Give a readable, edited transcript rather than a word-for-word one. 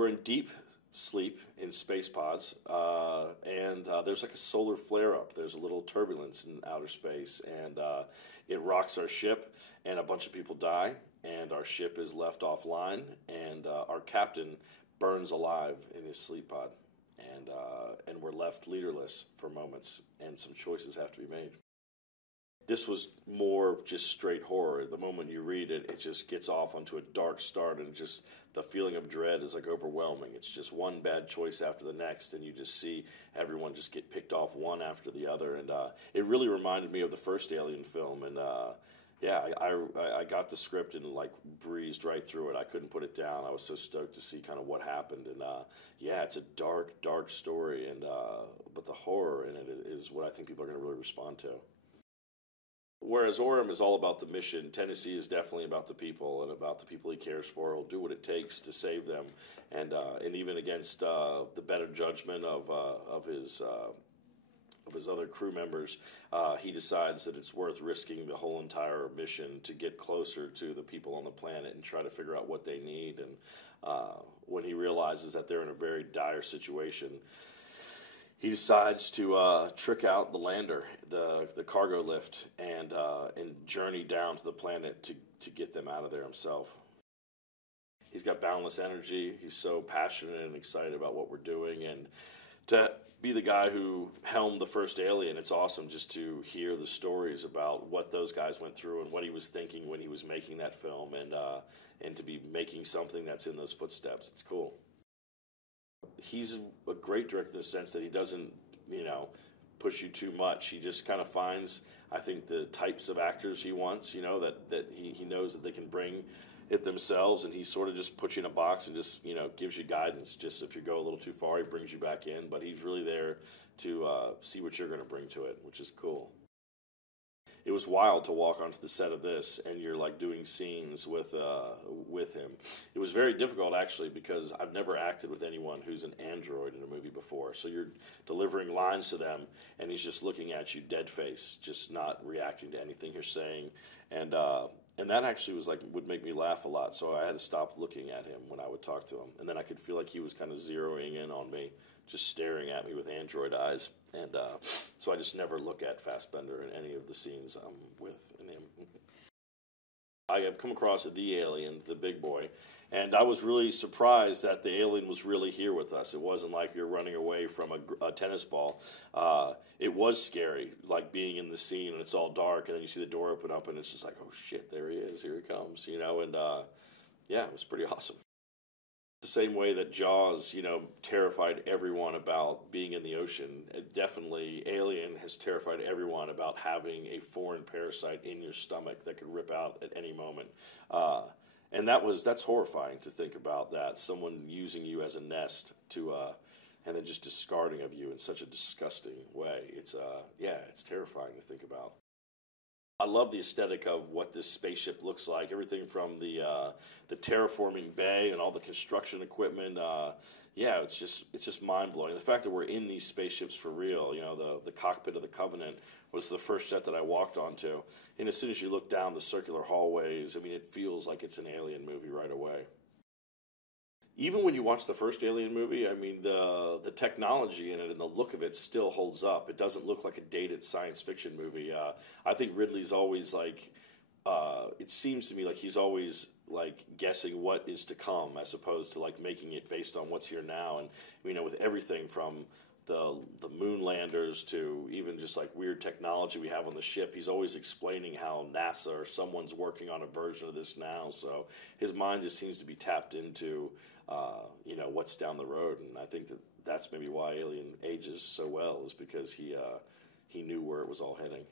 we're in deep sleep in space pods, and there's like a solar flare-up. There's a little turbulence in outer space, and it rocks our ship, and a bunch of people die, and our ship is left offline, and our captain burns alive in his sleep pod, and we're left leaderless for moments, and some choices have to be made. This was more just straight horror. The moment you read it, it just gets off onto a dark start, and just the feeling of dread is like overwhelming. It's just one bad choice after the next, and you just see everyone just get picked off one after the other. And it really reminded me of the first Alien film. And yeah, I got the script and like breezed right through it. I couldn't put it down. I was so stoked to see kind of what happened. And yeah, it's a dark, dark story, and but the horror in it is what I think people are going to really respond to. Whereas Orem is all about the mission, Tennessee is definitely about the people and about the people he cares for. He'll do what it takes to save them, and even against the better judgment of his other crew members, he decides that it's worth risking the whole entire mission to get closer to the people on the planet and try to figure out what they need. And when he realizes that they're in a very dire situation, he decides to trick out the lander, the cargo lift, and journey down to the planet to get them out of there himself. He's got boundless energy. He's so passionate and excited about what we're doing, and to be the guy who helmed the first Alien, it's awesome just to hear the stories about what those guys went through and what he was thinking when he was making that film, and to be making something that's in those footsteps. It's cool. He's a great director in the sense that he doesn't, push you too much. He just kind of finds, I think, the types of actors he wants, that he knows that they can bring it themselves, and he sort of just puts you in a box and just, gives you guidance. Just if you go a little too far, he brings you back in, but he's really there to see what you're going to bring to it, which is cool. It was wild to walk onto the set of this, and you're like doing scenes with him. It was very difficult actually, because I've never acted with anyone who's an android in a movie before. So you're delivering lines to them, and he's just looking at you dead face, just not reacting to anything you're saying, and that actually would make me laugh a lot. So I had to stop looking at him when I would talk to him, and then I could feel like he was kind of zeroing in on me, just staring at me with android eyes. And so I just never look at Fassbender in any of the scenes I'm with in him. I have come across the alien, the big boy, and I was really surprised that the alien was really here with us. It wasn't like you're running away from a tennis ball. It was scary, like being in the scene and it's all dark, and then you see the door open up and it's just like, oh shit, there he is, here he comes, and yeah, it was pretty awesome. The same way that Jaws, terrified everyone about being in the ocean, definitely Alien has terrified everyone about having a foreign parasite in your stomach that could rip out at any moment. And that's horrifying to think about, that someone using you as a nest and then just discarding of you in such a disgusting way. It's terrifying to think about. I love the aesthetic of what this spaceship looks like. Everything from the terraforming bay and all the construction equipment. Yeah, it's just mind blowing. The fact that we're in these spaceships for real. The cockpit of the Covenant was the first set that I walked onto. And as soon as you look down the circular hallways, it feels like it's an Alien movie right away. Even when you watch the first Alien movie, the technology in it and the look of it still holds up. It doesn't look like a dated science fiction movie. I think Ridley's always it seems to me like he's always guessing what is to come, as opposed to making it based on what's here now. And with everything from the moon landers to even just weird technology we have on the ship, he's always explaining how NASA or someone's working on a version of this now. So his mind just seems to be tapped into what's down the road, and I think that's maybe why Alien ages so well, is because he knew where it was all heading.